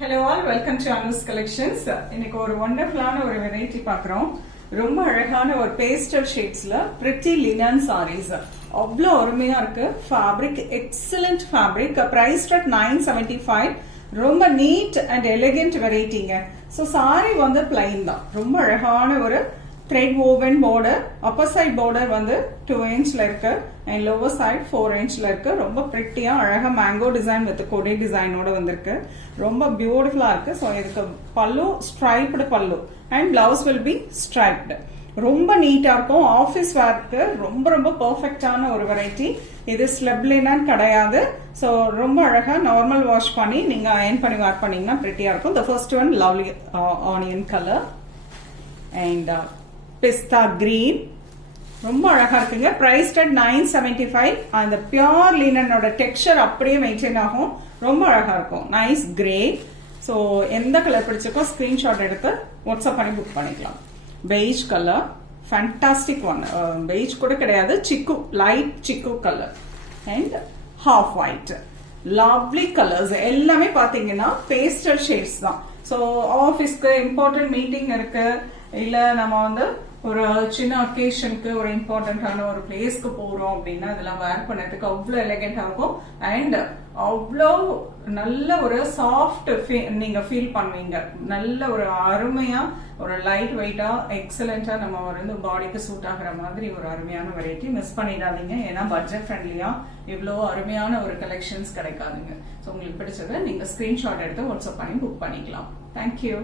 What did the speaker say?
Hello all, welcome to Anu's Collections. இன்னைக்கு ஒரு wonderful-ஆன ஒரு variety பார்க்குறோம். ரொம்ப அழகான ஒரு pastel shadesல pretty linen sarees. அவ்வளோ அருமையா இருக்கு. Fabric, excellent fabric. Priced at 975. ரொம்ப neat and elegant variety-ங்க. So saree வந்து plain தான். ரொம்ப அழகான ஒரு thread woven border, upper side border வந்து 2 inch-ல இருக்கு and lower side 4 inch-ல இருக்கு. ரொம்ப pretty-ஆ அழகா mango design with கொடை design-ஓட வந்திருக்கு. ரொம்ப பியூட்டிஃபுல்லா இருக்கு. So இதுக்கு பல்லு striped பல்லு and blouse will be striped. ரொம்ப நீட்டா இருக்கும். ஆபீஸ் வேர்க்கு ரொம்ப ரொம்ப பெர்ஃபெக்ட்டான ஒரு வெரைட்டி. இது ஸ்லப் லினன் கிடையாது. So ரொம்ப அழகா நார்மல் வாஷ் பண்ணி நீங்க அயர்ன் பண்ணி வேர் பண்ணீங்கன்னா பிரிட்டியா இருக்கும். The first one lovely onion color and pista green. ரொம்ப அழகா இருக்குங்க. Priced at 975. அந்த பியூர் லினனோட டெக்ஸ்சர் அப்படியே மெயின்டைன் ஆகும். ரொம்ப அழகா இருக்கும். Nice grey. ஸோ எந்த கலர் பிடிச்சிருக்கோ ஸ்கிரீன்ஷாட் எடுத்து வாட்ஸ்அப் பண்ணி புக் பண்ணிக்கலாம். Beige colour, fantastic one. Beige கூட கிடையாது, சிக்கு, லைட் சிக்கு colour and half white. Lovely colours எல்லாமே பாத்தீங்கன்னா பேஸ்டல் ஷேட்ஸ் தான். ஸோ ஆஃபீஸ்க்கு இம்பார்ட்டன்ட் மீட்டிங் இருக்கு, இல்ல நம்ம வந்து ஒரு சின்ன அக்கேஷனுக்கு ஒரு இம்பார்ட்டன்டான ஒரு பிளேஸ்க்கு போறோம் அப்படின்னா இதெல்லாம் வேர் பண்ணதுக்கு அவ்வளோ எலிகெண்டா இருக்கும் அண்ட் அவ்வளோ நல்ல ஒரு சாஃப்ட் நீங்க ஃபீல் பண்ணுவீங்க. நல்ல ஒரு அருமையா ஒரு லைட் வெயிட்டா எக்ஸலண்டா நம்ம வந்து பாடிக்கு சூட் ஆகுற மாதிரி ஒரு அருமையான வெரைட்டி. மிஸ் பண்ணிடாதீங்க. ஏன்னா பட்ஜெட் ஃப்ரெண்ட்லியா இவ்வளோ அருமையான ஒரு கலெக்ஷன்ஸ் கிடைக்காதுங்க. ஸோ உங்களுக்கு பிடிச்சதை நீங்க ஸ்கிரீன்ஷாட் எடுத்து வாட்ஸ்அப் பண்ணி புக் பண்ணிக்கலாம். தேங்க்யூ.